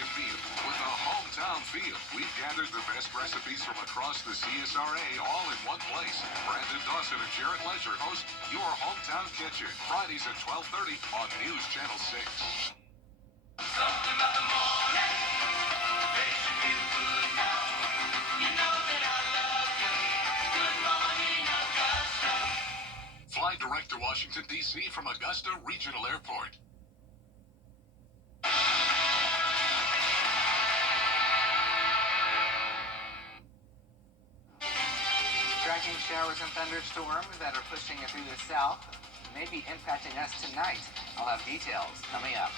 amazing meal with a hometown feel. We've gathered the best recipes from across the CSRA all in one place. Brandon Dawson and Jarrett Ledger host Your Hometown Kitchen, Fridays at 12:30 on News Channel 6. Something about the morning makes you feel good now. You know that I love you. Good morning, Augusta. Fly direct to Washington, D.C. from Augusta Regional Airport. Tracking showers and thunderstorms that are pushing through the south may be impacting us tonight. I'll have details coming up.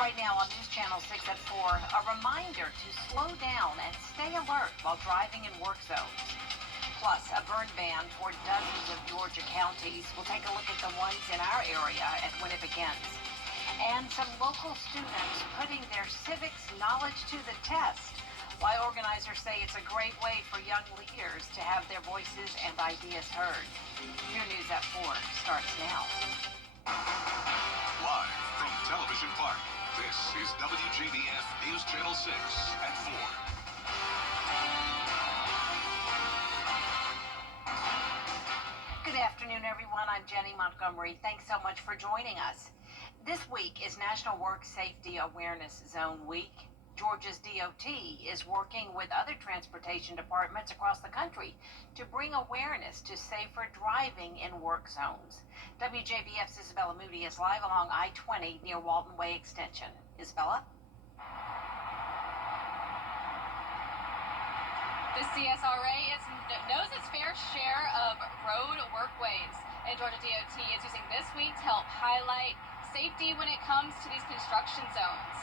Right now on News Channel 6 at 4, a reminder to slow down and stay alert while driving in work zones. Plus, a burn ban for dozens of Georgia counties. We'll take a look at the ones in our area and when it begins. And some local students putting their civics knowledge to the test. Why organizers say it's a great way for young leaders to have their voices and ideas heard. Your News at 4 starts now. Live from Television Park, this is WJBF News Channel 6 at 4. Good afternoon, everyone. I'm Jenny Montgomery. Thanks so much for joining us. This week is National Work Safety Awareness Zone Week. Georgia's DOT is working with other transportation departments across the country to bring awareness to safer driving in work zones. WJBF's Isabella Moody is live along I-20 near Walton Way Extension. Isabella? The CSRA knows its fair share of road workways, and Georgia DOT is using this week to help highlight safety when it comes to these construction zones.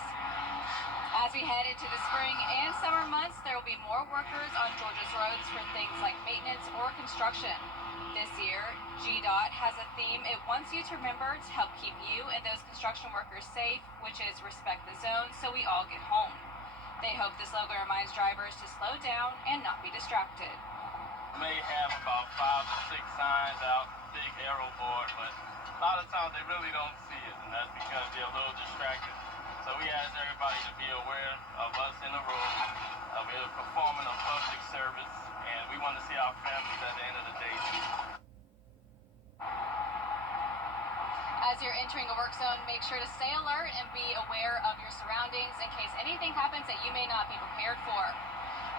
As we head into the spring and summer months, there will be more workers on Georgia's roads for things like maintenance or construction. This year, GDOT has a theme it wants you to remember to help keep you and those construction workers safe, which is respect the zone so we all get home. They hope this slogan reminds drivers to slow down and not be distracted. We may have about 5 to 6 signs out, big arrow board, but a lot of times they really don't see it, and that's because they're a little distracted. So we ask everybody to be aware of us in the road. We're performing a public service, and we want to see our families at the end of the day too. As you're entering a work zone, make sure to stay alert and be aware of your surroundings in case anything happens that you may not be prepared for.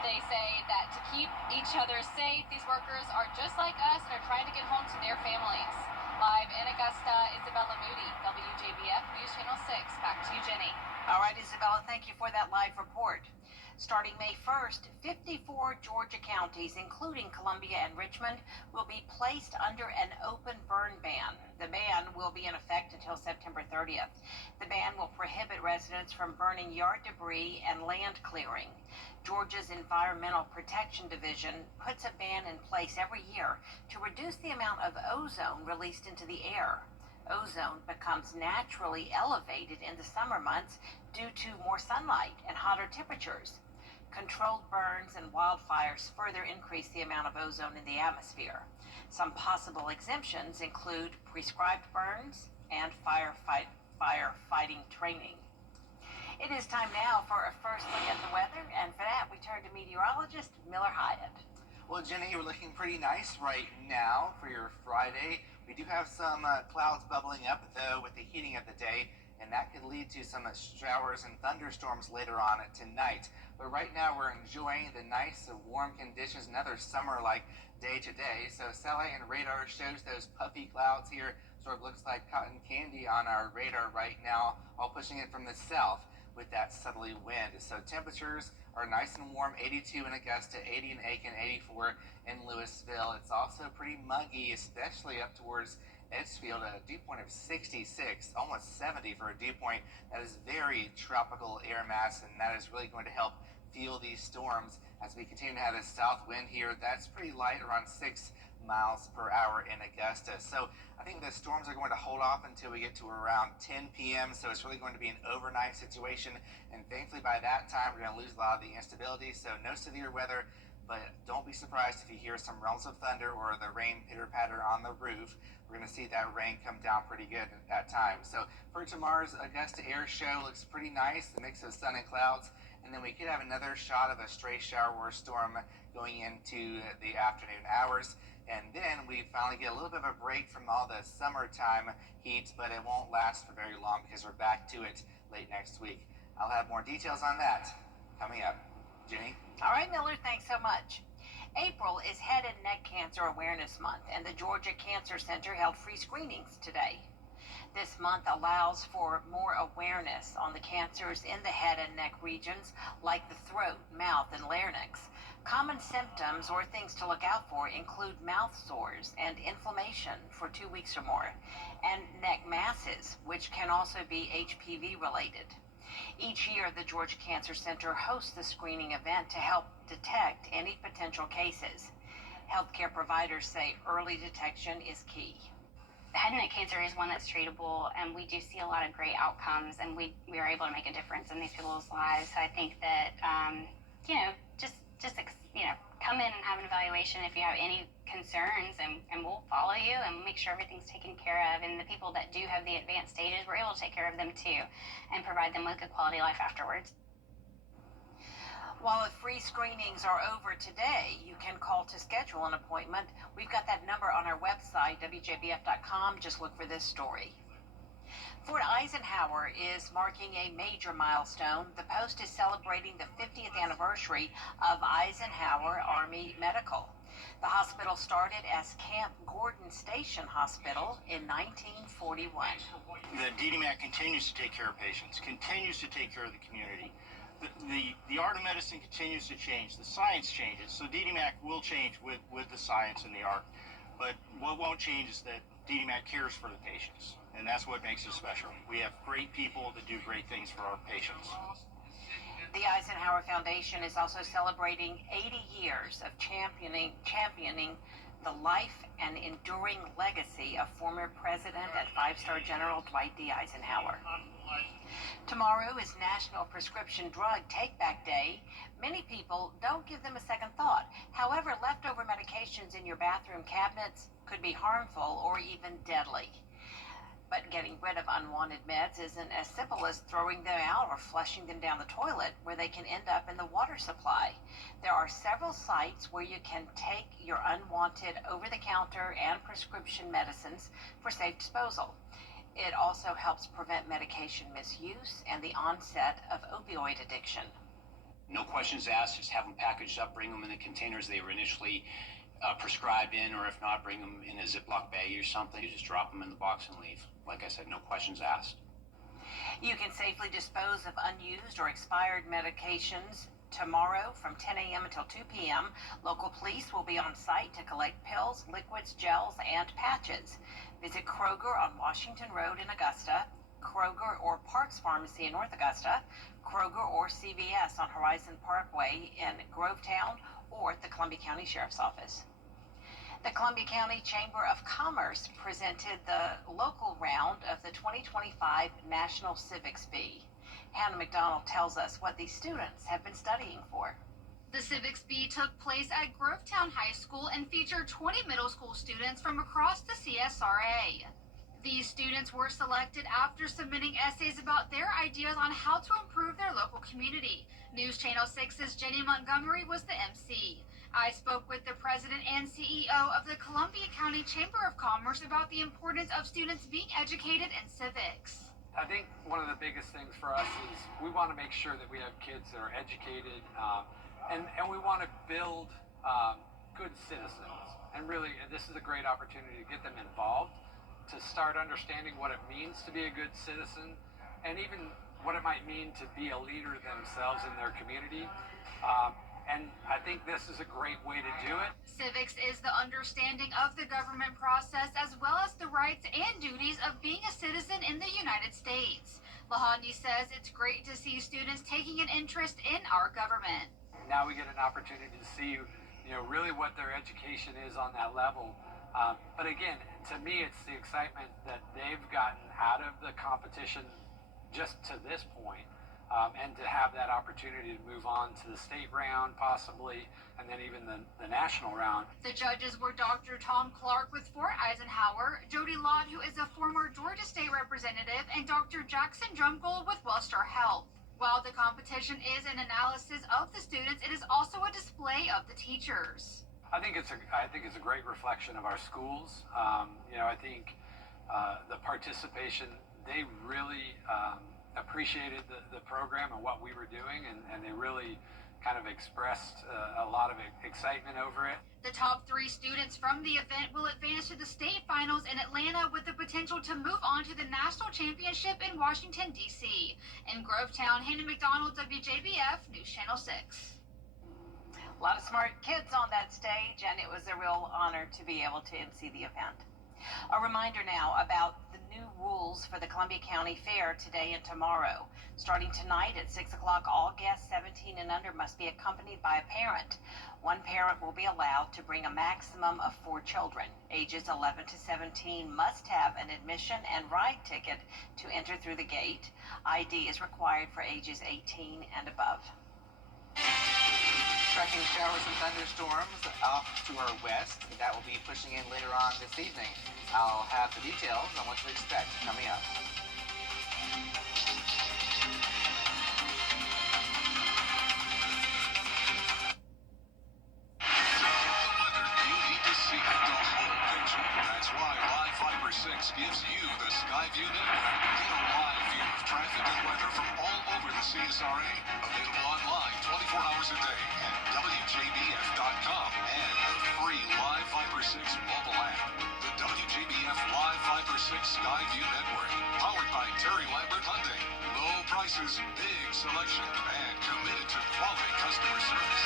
They say that to keep each other safe, these workers are just like us and are trying to get home to their families. Live in Augusta, Isabella Moody, WJBF News Channel 6. Back to you, Jenny. All right, Isabella, thank you for that live report. Starting May 1st, 54 Georgia counties, including Columbia and Richmond, will be placed under an open burn ban. The ban will be in effect until September 30th. The ban will prohibit residents from burning yard debris and land clearing. Georgia's Environmental Protection Division puts a ban in place every year to reduce the amount of ozone released into the air. Ozone becomes naturally elevated in the summer months due to more sunlight and hotter temperatures. Controlled burns and wildfires further increase the amount of ozone in the atmosphere. Some possible exemptions include prescribed burns and firefighting training. It is time now for a first look at the weather, and for that we turn to meteorologist Miller Hyatt. Well, Jenny, you're looking pretty nice right now for your Friday. We do have some clouds bubbling up, though, with the heating of the day, and that could lead to some showers and thunderstorms later on tonight. But right now, we're enjoying the nice warm conditions, another summer-like day today. So satellite and radar shows those puffy clouds here. Sort of looks like cotton candy on our radar right now, all pushing it from the south with that southerly wind. So temperatures are nice and warm, 82 in Augusta, 80 in Aiken, 84 in Louisville. It's also pretty muggy, especially up towards Edgefield, a dew point of 66, almost 70 for a dew point. That is very tropical air mass, and that is really going to help fuel these storms as we continue to have a south wind here. That's pretty light, around 6 miles per hour in Augusta. So I think the storms are going to hold off until we get to around 10 p.m. So it's really going to be an overnight situation. And thankfully by that time, we're going to lose a lot of the instability. So no severe weather, but don't be surprised if you hear some realms of thunder or the rain pitter-patter on the roof. We're going to see that rain come down pretty good at that time. So for tomorrow's Augusta Air Show, looks pretty nice, a mix of sun and clouds, and then we could have another shot of a stray shower or storm going into the afternoon hours. And then we finally get a little bit of a break from all the summertime heat, but it won't last for very long because we're back to it late next week. I'll have more details on that coming up. Jenny? All right, Miller, thanks so much. April is Head and Neck Cancer Awareness Month, and the Georgia Cancer Center held free screenings today. This month allows for more awareness on the cancers in the head and neck regions like the throat, mouth, and larynx. Common symptoms or things to look out for include mouth sores and inflammation for 2 weeks or more, and neck masses, which can also be HPV related. Each year, the Georgia Cancer Center hosts the screening event to help detect any potential cases. Healthcare providers say early detection is key. Head and neck cancer is one that's treatable, and we do see a lot of great outcomes, and we are able to make a difference in these people's lives. So I think that, come in and have an evaluation if you have any concerns, and we'll follow you and make sure everything's taken care of. And the people that do have the advanced stages, we're able to take care of them too and provide them with a quality life afterwards. While the free screenings are over today, you can call to schedule an appointment. We've got that number on our website, WJBF.com. Just look for this story. Fort Eisenhower is marking a major milestone. The Post is celebrating the 50th anniversary of Eisenhower Army Medical. The hospital started as Camp Gordon Station Hospital in 1941. The DDMAC continues to take care of patients, continues to take care of the community. The art of medicine continues to change. The science changes. So DDMAC will change with the science and the art. But what won't change is that DDMAC cares for the patients. And that's what makes us special. We have great people that do great things for our patients. The Eisenhower Foundation is also celebrating 80 years of championing the life and enduring legacy of former President and five-star General Dwight D. Eisenhower. Tomorrow is National Prescription Drug Take-Back Day. Many people don't give them a second thought. However, leftover medications in your bathroom cabinets could be harmful or even deadly. But getting rid of unwanted meds isn't as simple as throwing them out or flushing them down the toilet where they can end up in the water supply. There are several sites where you can take your unwanted over-the-counter and prescription medicines for safe disposal. It also helps prevent medication misuse and the onset of opioid addiction. No questions asked, just have them packaged up, bring them in the containers they were initially prescribed in, or if not, bring them in a Ziploc bag or something. You just drop them in the box and leave. Like I said, no questions asked. You can safely dispose of unused or expired medications tomorrow from 10 a.m. until 2 p.m. Local police will be on site to collect pills, liquids, gels, and patches. Visit Kroger on Washington Road in Augusta, Kroger or Parks Pharmacy in North Augusta, Kroger or CVS on Horizon Parkway in Grovetown, or the Columbia County Sheriff's Office. The Columbia County Chamber of Commerce presented the local round of the 2025 National Civics Bee. Hannah McDonald tells us what these students have been studying for. The Civics Bee took place at Grovetown High School and featured 20 middle school students from across the CSRA. These students were selected after submitting essays about their ideas on how to improve their local community. News Channel 6's Jenny Montgomery was the MC. I spoke with the president and CEO of the Columbia County Chamber of Commerce about the importance of students being educated in civics. I think one of the biggest things for us is we want to make sure that we have kids that are educated, and we want to build good citizens. And really, this is a great opportunity to get them involved, to start understanding what it means to be a good citizen, and even what it might mean to be a leader themselves in their community. And I think this is a great way to do it. Civics is the understanding of the government process as well as the rights and duties of being a citizen in the United States. Lahani says it's great to see students taking an interest in our government. Now we get an opportunity to see, really what their education is on that level. But again, to me, it's the excitement that they've gotten out of the competition just to this point. and to have that opportunity to move on to the state round possibly, and then even the national round. The judges were Dr. Tom Clark with Fort Eisenhower, Jody Lott, who is a former Georgia State representative, and Dr. Jackson Drumgold with Wellstar Health. While the competition is an analysis of the students, it is also a display of the teachers. I think it's a great reflection of our schools. I think the participation, they really appreciated the program and what we were doing, and they really kind of expressed a lot of excitement over it. The top 3 students from the event will advance to the state finals in Atlanta with the potential to move on to the national championship in Washington, D.C. In Grovetown, Hannah McDonald, WJBF, News Channel 6. A lot of smart kids on that stage, and it was a real honor to be able to MC the event. A reminder now about the new rules for the Columbia County Fair today and tomorrow. Starting tonight at 6 o'clock, all guests 17 and under must be accompanied by a parent. One parent will be allowed to bring a maximum of 4 children. Ages 11 to 17 must have an admission and ride ticket to enter through the gate. ID is required for ages 18 and above. Tracking showers and thunderstorms off to our west. That will be pushing in later on this evening. I'll have the details on what to expect coming up. That's why Live Fiber 6 gives you the Skyview network. Get a live view of traffic and weather from all over the CSRA. Available online 24 hours a day at WJBF.com and the free Live Fiber 6 mobile app. The WJBF Live Fiber 6 Skyview network. Powered by Terry Lambert Hyundai. Low prices, big selection, and committed to quality customer service.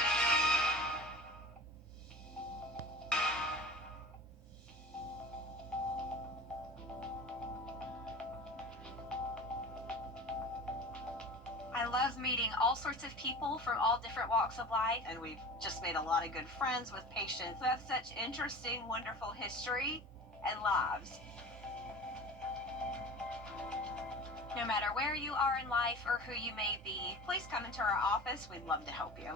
I love meeting all sorts of people from all different walks of life, and we've just made a lot of good friends with patients who have such interesting, wonderful history and lives. No matter where you are in life or who you may be, please come into our office. We'd love to help you.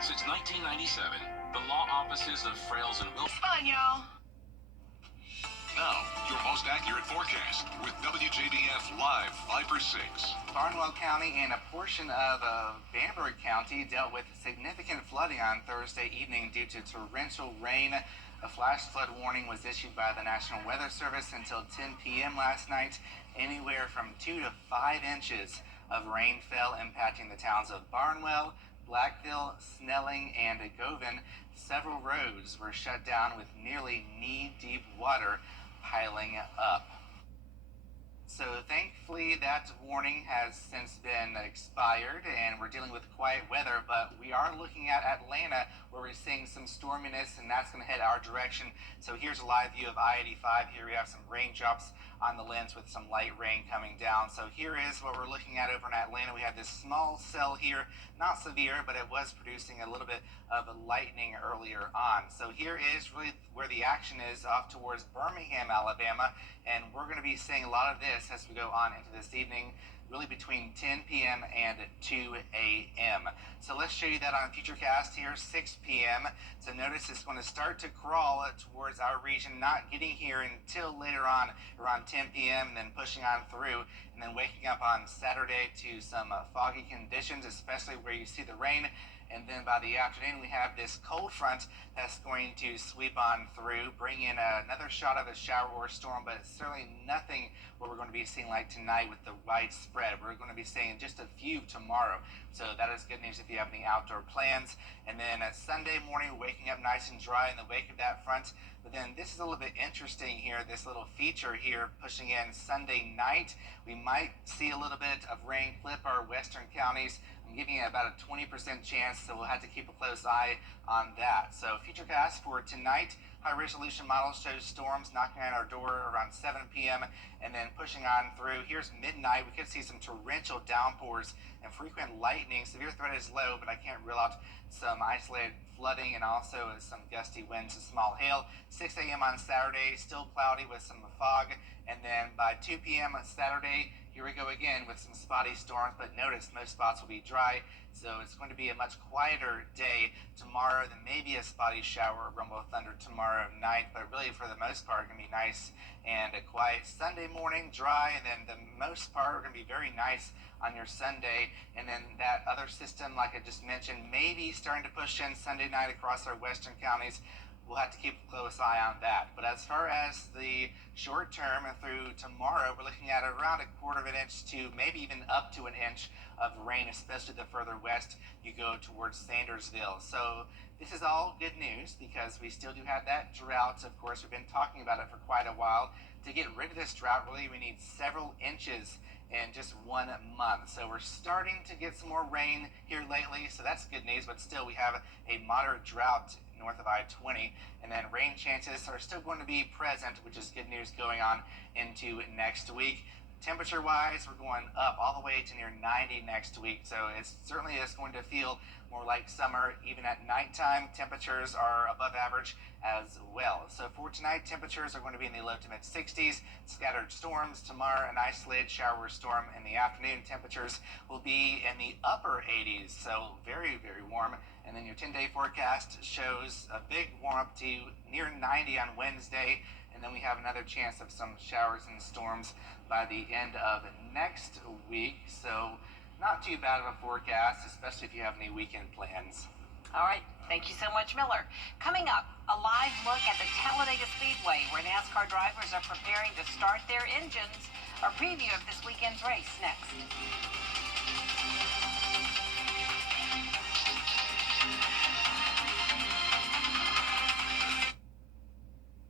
Since 1997, the law offices of Frales and Wilson. Fun, y'all. Now, your most accurate forecast with WJBF Live Fiber 6. Barnwell County and a portion of Bamberg County dealt with significant flooding on Thursday evening due to torrential rain. A flash flood warning was issued by the National Weather Service until 10 p.m. last night. Anywhere from 2 to 5 inches of rain fell, impacting the towns of Barnwell, Blackville, Snelling, and Govan. Several roads were shut down with nearly knee-deep water piling up. So thankfully that warning has since been expired and we're dealing with quiet weather, but we are looking at Atlanta where we're seeing some storminess, and that's going to head our direction. So here's a live view of I-85. Here we have some raindrops on the lens with some light rain coming down. So here is what we're looking at over in Atlanta. We have this small cell here, not severe, but it was producing a little bit of lightning earlier on. So here is really where the action is, off towards Birmingham, Alabama, and we're going to be seeing a lot of this as we go on into this evening, really between 10 p.m. and 2 a.m. So let's show you that on Futurecast here, 6 p.m. So notice it's going to start to crawl towards our region, not getting here until later on around 10 p.m. and then pushing on through, and then waking up on Saturday to some foggy conditions, especially where you see the rain. And then by the afternoon, we have this cold front that's going to sweep on through, bring in another shot of a shower or storm, but certainly nothing what we're going to be seeing like tonight with the widespread. We're going to be seeing just a few tomorrow. So that is good news if you have any outdoor plans. And then Sunday morning, waking up nice and dry in the wake of that front. But then this is a little bit interesting here, this little feature here pushing in Sunday night. We might see a little bit of rain clip our western counties I'm giving it about a 20% chance, so we'll have to keep a close eye on that. So Futurecast for tonight, high resolution model shows storms knocking on our door around 7 p.m. and then pushing on through. Here's midnight. We could see some torrential downpours and frequent lightning. Severe threat is low, but I can't rule out some isolated flooding and also some gusty winds and small hail. 6 a.m. on Saturday, still cloudy with some fog. And then by 2 p.m. on Saturday, here we go again with some spotty storms, but notice most spots will be dry, so it's going to be a much quieter day tomorrow. Then maybe a spotty shower or rumble of thunder tomorrow night, but really for the most part, going to be nice and a quiet Sunday morning, dry, and then the most part, we're going to be very nice on your Sunday. And then that other system, like I just mentioned, maybe starting to push in Sunday night across our western counties. We'll have to keep a close eye on that. But as far as the short term and through tomorrow, we're looking at around a quarter of an inch to maybe even up to an inch of rain, especially the further west you go towards Sandersville. So this is all good news because we still do have that drought. Of course, we've been talking about it for quite a while. To get rid of this drought, really, we need several inches in just 1 month. So we're starting to get some more rain here lately, so that's good news, but still we have a moderate drought north of I-20, and then rain chances are still going to be present, which is good news going on into next week. Temperature-wise, we're going up all the way to near 90 next week, so it certainly is going to feel more like summer. Even at nighttime, temperatures are above average as well. So for tonight, temperatures are going to be in the low to mid-60s. Scattered storms tomorrow, an isolated shower storm in the afternoon. Temperatures will be in the upper 80s, so very, very warm. And then your 10-day forecast shows a big warm up to near 90 on Wednesday. And then we have another chance of some showers and storms by the end of next week. So not too bad of a forecast, especially if you have any weekend plans. All right. Thank you so much, Miller. Coming up, a live look at the Talladega Speedway, where NASCAR drivers are preparing to start their engines. A preview of this weekend's race next.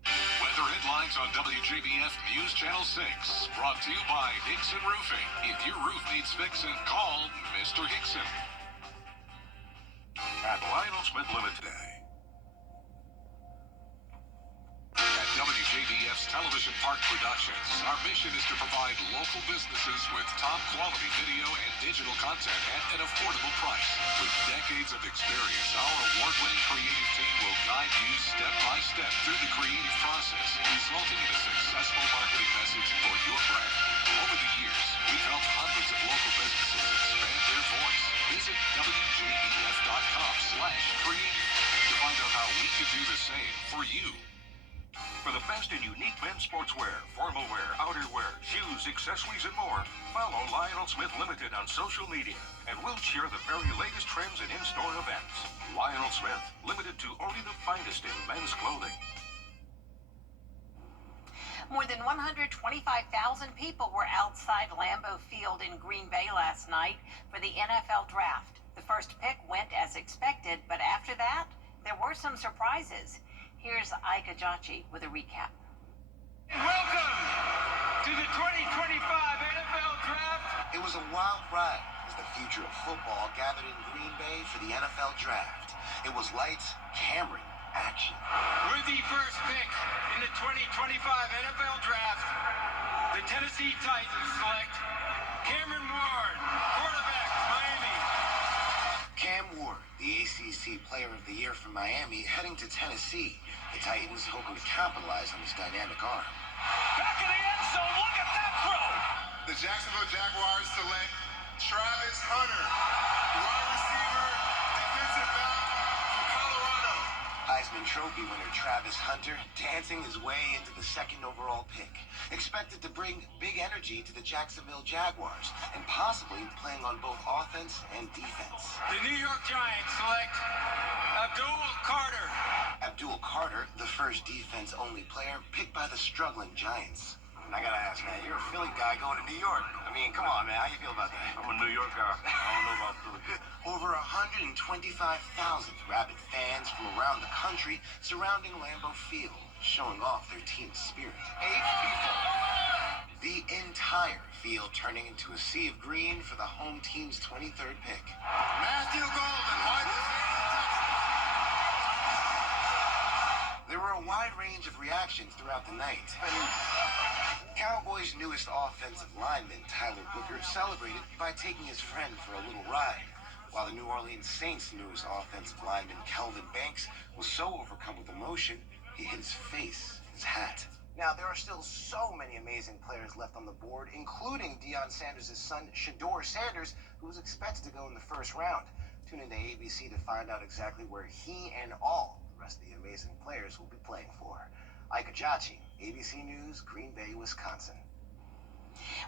Weather headlines on WJBF News Channel 6. Brought to you by Hickson Roofing. If your roof needs fixing, call Mr. Hickson. At Lionel Smith Limited. At WJBF's Television Park Productions, our mission is to provide local businesses with top quality video and digital content at an affordable price. With decades of experience, our award-winning creative team will guide you step by step through the creative process, resulting in a successful marketing message for your brand. Over the years, we've helped hundreds of local businesses expand their voice. Visit WJBF.com/creative to find out how we can do the same for you. For the best in unique men's sportswear, formal wear, outerwear, shoes, accessories, and more, follow Lionel Smith Limited on social media, and we'll share the very latest trends and in-store events. Lionel Smith, limited to only the finest in men's clothing. More than 125,000 people were outside Lambeau Field in Green Bay last night for the NFL Draft. The first pick went as expected, but after that, there were some surprises. Here's Ike Ajachi with a recap. Welcome to the 2025 NFL Draft. It was a wild ride as the future of football gathered in Green Bay for the NFL Draft. It was lights, camera, action. With the first pick in the 2025 NFL Draft, the Tennessee Titans select Cameron Ward, quarterback, Miami. Cam Ward, the ACC Player of the Year from Miami, heading to Tennessee. The Titans hoping to capitalize on his dynamic arm. Back in the end zone, look at that throw! The Jacksonville Jaguars select Travis Hunter, wide receiver, defensive back from Colorado. Heisman Trophy winner Travis Hunter dancing his way into the second overall pick. Expected to bring big energy to the Jacksonville Jaguars and possibly playing on both offense and defense. The New York Giants select Abdul Carter. Abdul Carter, the first defense-only player picked by the struggling Giants. I gotta ask, man, you're a Philly guy going to New York. I mean, come on, man, how you feel about that? I'm a New York guy. I don't know about Philly. Over 125,000 rabid fans from around the country surrounding Lambeau Field, showing off their team spirit. 8 people The entire field turning into a sea of green for the home team's 23rd pick. Matthew Golden, wide receiver. There were a wide range of reactions throughout the night. Cowboys' newest offensive lineman, Tyler Booker, celebrated by taking his friend for a little ride, while the New Orleans Saints' newest offensive lineman, Kelvin Banks, was so overcome with emotion, he hit his face, his hat. Now, there are still so many amazing players left on the board, including Deion Sanders' son, Shador Sanders, who was expected to go in the first round. Tune into ABC to find out exactly where he and all the rest of the amazing players will be playing for. Ike Ajachi, ABC News, Green Bay, Wisconsin.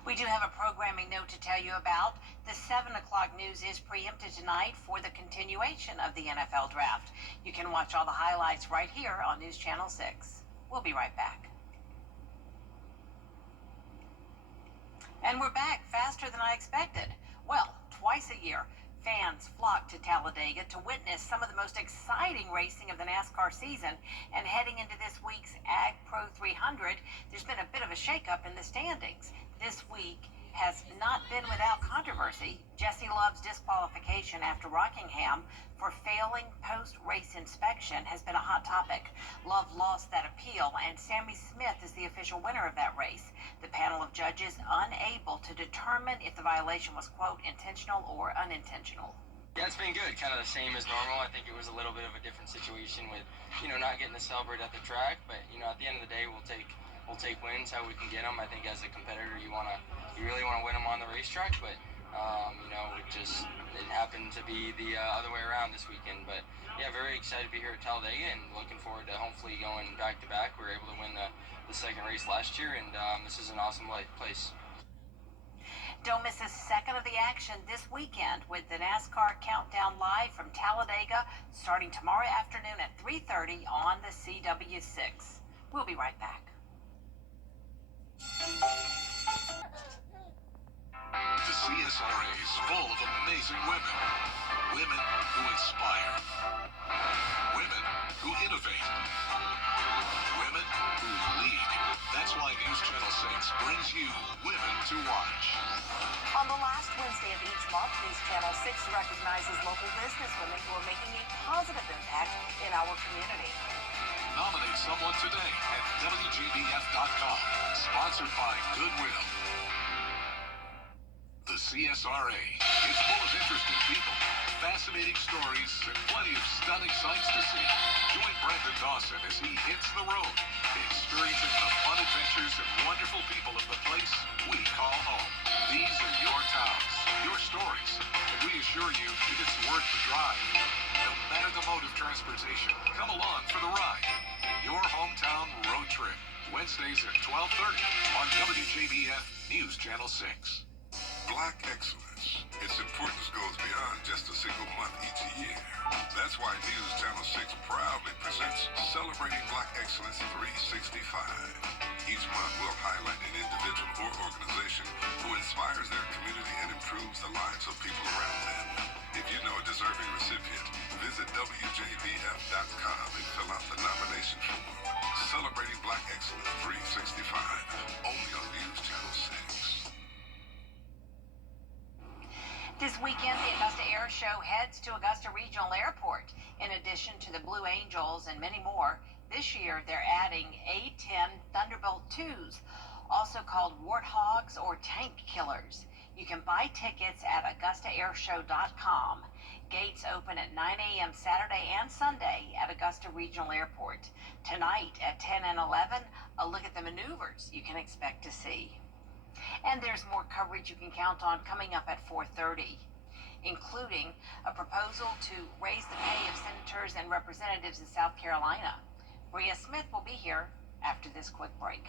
We do have a programming note to tell you about. The 7 o'clock news is preempted tonight for the continuation of the NFL draft. You can watch all the highlights right here on News Channel 6. We'll be right back. And we're back faster than I expected. Well, twice a year, fans flock to Talladega to witness some of the most exciting racing of the NASCAR season. And heading into this week's Ag Pro 300, there's been a bit of a shakeup in the standings. This week has not been without controversy. Jesse Love's disqualification after Rockingham for failing post-race inspection has been a hot topic. Love lost that appeal, and Sammy Smith is the official winner of that race. The panel of judges unable to determine if the violation was, quote, intentional or unintentional. Yeah, it's been good. Kind of the same as normal. I think it was a little bit of a different situation with, not getting to celebrate at the track. But, at the end of the day, we'll take wins how we can get them. I think as a competitor, you really want to win them on the racetrack. But, it happened to be the other way around this weekend. But, yeah, very excited to be here at Talladega and looking forward to hopefully going back-to-back. We were able to win the second race last year, and this is an awesome place. Don't miss a second of the action this weekend with the NASCAR Countdown live from Talladega starting tomorrow afternoon at 3:30 on the CW6. We'll be right back. The CSRA is full of amazing women. Women who inspire. Women who innovate. Women who lead. That's why News Channel 6 brings you Women to Watch. On the last Wednesday of each month, News Channel 6 recognizes local businesswomen who are making a positive impact in our community. Nominate someone today at WJBF.com. Sponsored by Goodwill. The CSRA. It's full of interesting people, fascinating stories, and plenty of stunning sights to see. Join Brandon Dawson as he hits the road, experiencing the fun adventures and wonderful people of the place we call home. These are your towns, your stories, and we assure you it's worth the drive. No matter the mode of transportation, come along for the ride. Your hometown road trip. Wednesdays at 12:30 on WJBF News Channel 6. Black excellence. Its importance goes beyond just a single month each year. That's why News Channel 6 proudly presents Celebrating Black Excellence 365. Each month we'll highlight an individual or organization who inspires their community and improves the lives of people around them. If you know a deserving recipient, visit WJBF.com and fill out the nomination form. Celebrating Black Excellence 365. Only on News Channel 6. This weekend, the Augusta Air Show heads to Augusta Regional Airport. In addition to the Blue Angels and many more, this year they're adding A-10 Thunderbolt IIs, also called Warthogs or Tank Killers. You can buy tickets at AugustaAirShow.com. Gates open at 9 a.m. Saturday and Sunday at Augusta Regional Airport. Tonight at 10 and 11, a look at the maneuvers you can expect to see. And there's more coverage you can count on coming up at 4:30, including a proposal to raise the pay of senators and representatives in South Carolina. Bria Smith will be here after this quick break.